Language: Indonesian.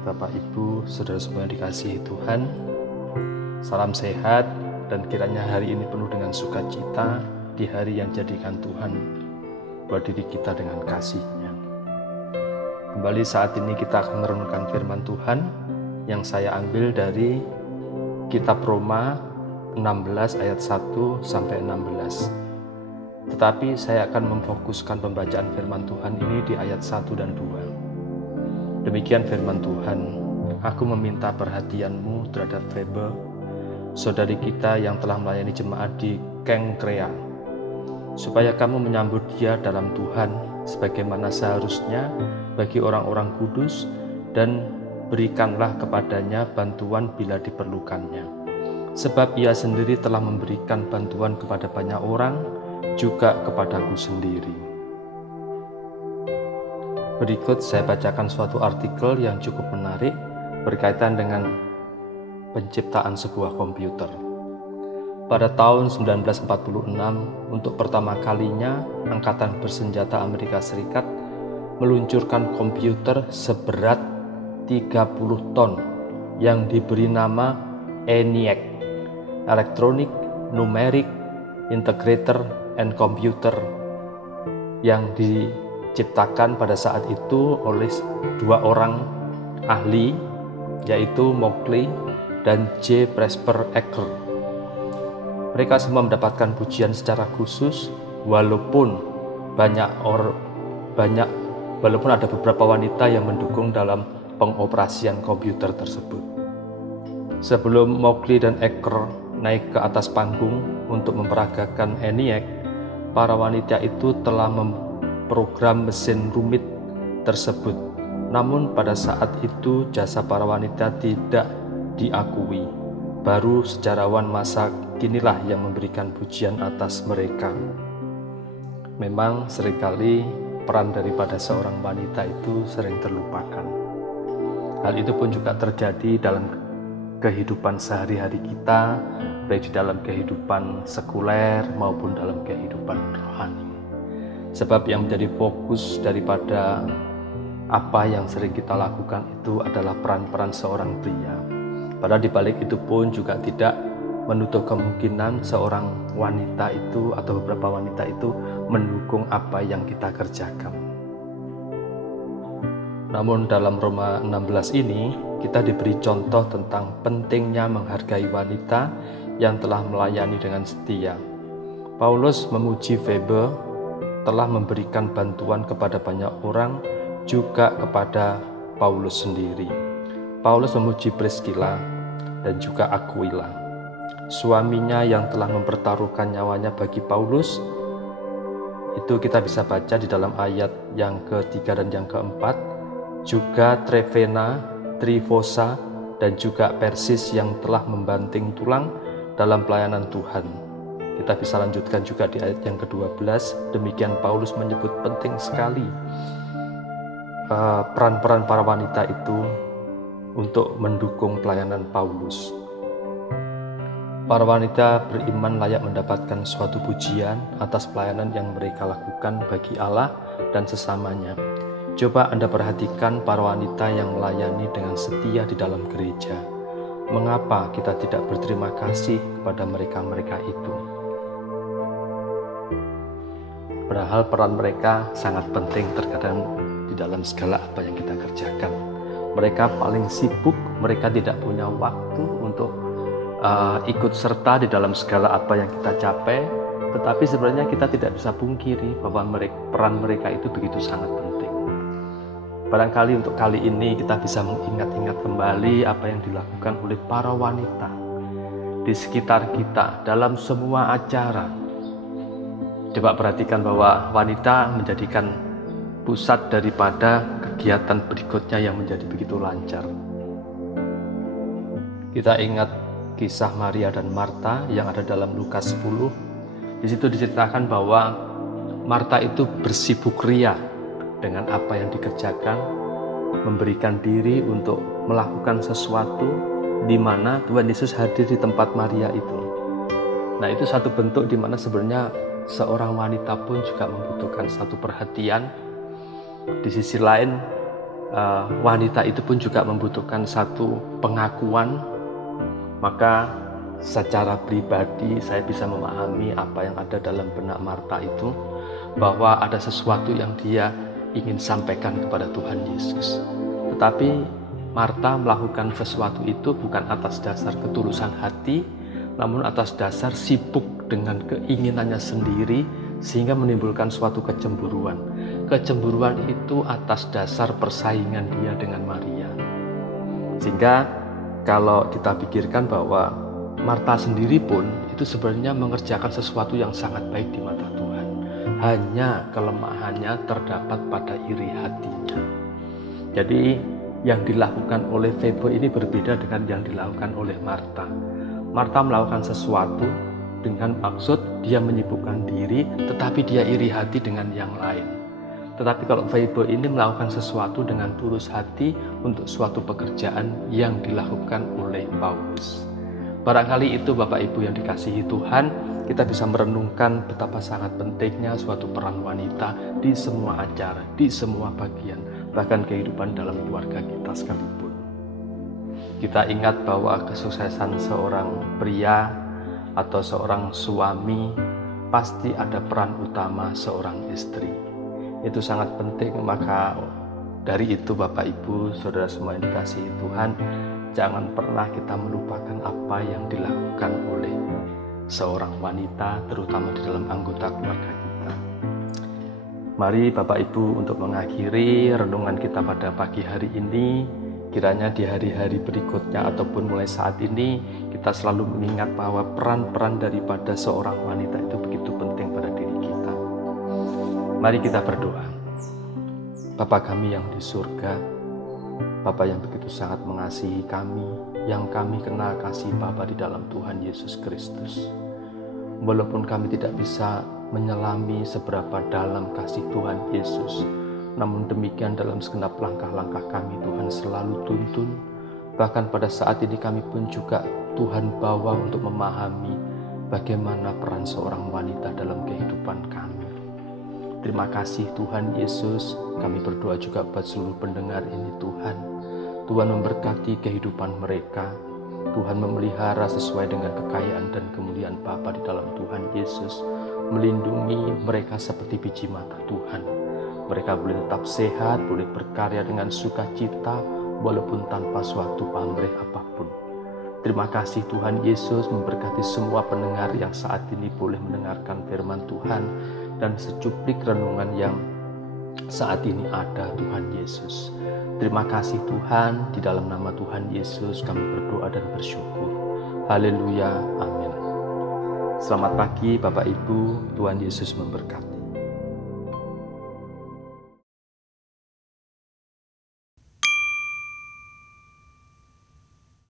Bapak Ibu, saudara semua yang dikasihi Tuhan, salam sehat dan kiranya hari ini penuh dengan sukacita di hari yang jadikan Tuhan buat diri kita dengan kasih-Nya. Kembali saat ini kita akan merenungkan firman Tuhan yang saya ambil dari kitab Roma 16 ayat 1 sampai 16. Tetapi saya akan memfokuskan pembacaan firman Tuhan ini di ayat 1 dan 2. Demikian firman Tuhan, aku meminta perhatianmu terhadap Febe, saudari kita yang telah melayani jemaat di Kengkrea, supaya kamu menyambut dia dalam Tuhan sebagaimana seharusnya bagi orang-orang kudus, dan berikanlah kepadanya bantuan bila diperlukannya. Sebab ia sendiri telah memberikan bantuan kepada banyak orang, juga kepadaku sendiri. Berikut saya bacakan suatu artikel yang cukup menarik berkaitan dengan penciptaan sebuah komputer. Pada tahun 1946, untuk pertama kalinya, Angkatan Bersenjata Amerika Serikat meluncurkan komputer seberat 30 ton yang diberi nama ENIAC, Electronic Numeric Integrator and Computer, yang diciptakan pada saat itu oleh dua orang ahli, yaitu Mauchly dan J. Presper Eckert. Mereka semua mendapatkan pujian secara khusus, walaupun ada beberapa wanita yang mendukung dalam pengoperasian komputer tersebut. Sebelum Mauchly dan Eckert naik ke atas panggung untuk memperagakan ENIAC, para wanita itu telah memprogram mesin rumit tersebut. Namun pada saat itu jasa para wanita tidak diakui. Baru sejarawan masa kinilah yang memberikan pujian atas mereka. Memang seringkali peran daripada seorang wanita itu sering terlupakan. Hal itu pun juga terjadi dalam kehidupan sehari-hari kita, baik di dalam kehidupan sekuler maupun dalam kehidupan rohani. Sebab yang menjadi fokus daripada apa yang sering kita lakukan itu adalah peran-peran seorang pria. Padahal di balik itu pun juga tidak menutup kemungkinan seorang wanita itu atau beberapa wanita itu mendukung apa yang kita kerjakan. Namun dalam Roma 16 ini kita diberi contoh tentang pentingnya menghargai wanita yang telah melayani dengan setia. Paulus memuji Febe telah memberikan bantuan kepada banyak orang, juga kepada Paulus sendiri. Paulus memuji Priscilla dan juga Aquila, suaminya yang telah mempertaruhkan nyawanya bagi Paulus. Itu kita bisa baca di dalam ayat yang ketiga dan yang keempat. Juga Trevena, Trifosa, dan juga Persis yang telah membanting tulang dalam pelayanan Tuhan. Kita bisa lanjutkan juga di ayat yang ke-12. Demikian Paulus menyebut penting sekali peran-peran para wanita itu untuk mendukung pelayanan Paulus. Para wanita beriman layak mendapatkan suatu pujian atas pelayanan yang mereka lakukan bagi Allah dan sesamanya. Coba Anda perhatikan para wanita yang melayani dengan setia di dalam gereja. Mengapa kita tidak berterima kasih kepada mereka-mereka itu? Padahal peran mereka sangat penting terkadang di dalam segala apa yang kita kerjakan. Mereka paling sibuk, mereka tidak punya waktu untuk ikut serta di dalam segala apa yang kita capai. Tetapi sebenarnya kita tidak bisa pungkiri bahwa peran mereka itu begitu sangat penting. Barangkali untuk kali ini kita bisa mengingat-ingat kembali apa yang dilakukan oleh para wanita di sekitar kita dalam semua acara. Coba perhatikan bahwa wanita menjadikan pusat daripada kegiatan berikutnya yang menjadi begitu lancar. Kita ingat kisah Maria dan Marta yang ada dalam Lukas 10. Di situ diceritakan bahwa Marta itu bersibuk ria dengan apa yang dikerjakan, memberikan diri untuk melakukan sesuatu di mana Tuhan Yesus hadir di tempat Maria itu. Nah, itu satu bentuk di mana sebenarnya seorang wanita pun juga membutuhkan satu perhatian. Di sisi lain, wanita itu pun juga membutuhkan satu pengakuan. Maka secara pribadi saya bisa memahami apa yang ada dalam benak Marta itu, bahwa ada sesuatu yang dia ingin sampaikan kepada Tuhan Yesus. Tetapi Marta melakukan sesuatu itu bukan atas dasar ketulusan hati, namun atas dasar sibuk dengan keinginannya sendiri, sehingga menimbulkan suatu kecemburuan. Kecemburuan itu atas dasar persaingan dia dengan Maria. Sehingga kalau kita pikirkan bahwa Marta sendiri pun itu sebenarnya mengerjakan sesuatu yang sangat baik di mata Tuhan. Hanya kelemahannya terdapat pada iri hatinya. Jadi yang dilakukan oleh Febe ini berbeda dengan yang dilakukan oleh Marta. Marta melakukan sesuatu dengan maksud dia menyibukkan diri, tetapi dia iri hati dengan yang lain. Tetapi kalau Febe ini melakukan sesuatu dengan tulus hati untuk suatu pekerjaan yang dilakukan oleh Paulus. Barangkali itu Bapak Ibu yang dikasihi Tuhan, kita bisa merenungkan betapa sangat pentingnya suatu peran wanita di semua acara, di semua bagian, bahkan kehidupan dalam keluarga kita sekalipun. Kita ingat bahwa kesuksesan seorang pria atau seorang suami pasti ada peran utama seorang istri. Itu sangat penting. Maka dari itu Bapak Ibu, saudara semua yang dikasihi Tuhan, jangan pernah kita melupakan apa yang dilakukan oleh seorang wanita, terutama di dalam anggota keluarga kita. Mari Bapak Ibu untuk mengakhiri renungan kita pada pagi hari ini, kiranya di hari-hari berikutnya ataupun mulai saat ini kita selalu mengingat bahwa peran-peran daripada seorang wanita itu begitu penting pada diri kita. Mari kita berdoa. Bapa kami yang di surga, Bapa yang begitu sangat mengasihi kami, yang kami kenal kasih Bapa di dalam Tuhan Yesus Kristus. Walaupun kami tidak bisa menyelami seberapa dalam kasih Tuhan Yesus, namun demikian dalam segenap langkah-langkah kami Tuhan selalu tuntun. Bahkan pada saat ini kami pun juga Tuhan bawa untuk memahami bagaimana peran seorang wanita dalam kehidupan kami. Terima kasih Tuhan Yesus. Kami berdoa juga buat seluruh pendengar ini Tuhan. Tuhan memberkati kehidupan mereka. Tuhan memelihara sesuai dengan kekayaan dan kemuliaan Bapa di dalam Tuhan Yesus. Melindungi mereka seperti biji mata Tuhan. Mereka boleh tetap sehat, boleh berkarya dengan sukacita, walaupun tanpa suatu pamrih apapun. Terima kasih Tuhan Yesus, memberkati semua pendengar yang saat ini boleh mendengarkan firman Tuhan dan secuplik renungan yang saat ini ada Tuhan Yesus. Terima kasih Tuhan, di dalam nama Tuhan Yesus kami berdoa dan bersyukur. Haleluya, amin. Selamat pagi Bapak Ibu, Tuhan Yesus memberkati.